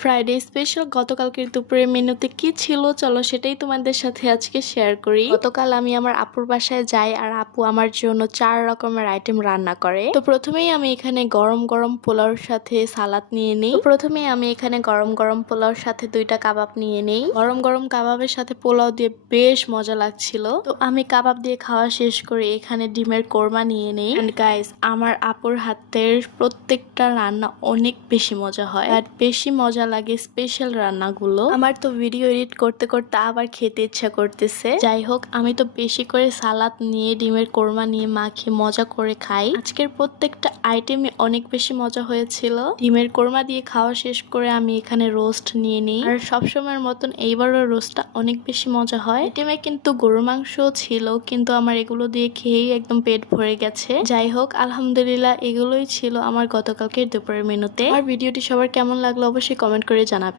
Friday special গতকালকের দুপুরের মেনুতে কি ছিল চলো সেটাই তোমাদের সাথে আজকে শেয়ার করি। গতকাল আমি আমার আপুর বাসায় যাই আর আপু আমার জন্য 4 রকমের আইটেম রান্না করে। তো প্রথমেই আমি এখানে গরম গরম পোলাওর সাথে সালাদ নিয়ে নিই। প্রথমেই আমি এখানে গরম গরম পোলাওর সাথে 2টা কাবাব নিয়ে নেই। গরম গরম কাবাবের সাথে পোলাও দিয়ে বেশ মজা লাগছিল। তো আমি কাবাব দিয়ে খাওয়া শেষ করে এখানে ডিমের কোরমা নিয়ে নেই। এন্ড গাইস, আমার আপুর হাতের প্রত্যেকটা রান্না অনেক বেশি মজা হয় আর বেশি মজা লাগে স্পেশাল রান্নাগুলো। আমার তো ভিডিও এডিট করতে করতে আবার খেতে ইচ্ছা করতেছে। যাই হোক, আমি তো বেশি করে সালাদ নিয়ে ডিমের কোরমা নিয়ে মাখিয়ে মজা করে খাই। আজকের প্রত্যেকটা আইটেমে অনেক বেশি মজা হয়েছিল। ডিমের কোরমা দিয়ে খাওয়া শেষ করে আমি এখানে রোস্ট নিয়ে নিই আর সবসময়ের মতন এইবারও রোস্টটা অনেক বেশি মজা হয়। আইটেমে কিন্তু গরুর মাংস ছিল, কিন্তু আমার এগুলো দিয়ে খেয়েই একদম পেট ভরে গেছে। যাই হোক, আলহামদুলিল্লাহ এগুলোই ছিল আমার গতকালকের দুপুরের মেনুতে। আর ভিডিওটি সবার কেমন লাগলো অবশ্যই কমেন্ট করে জানাবে।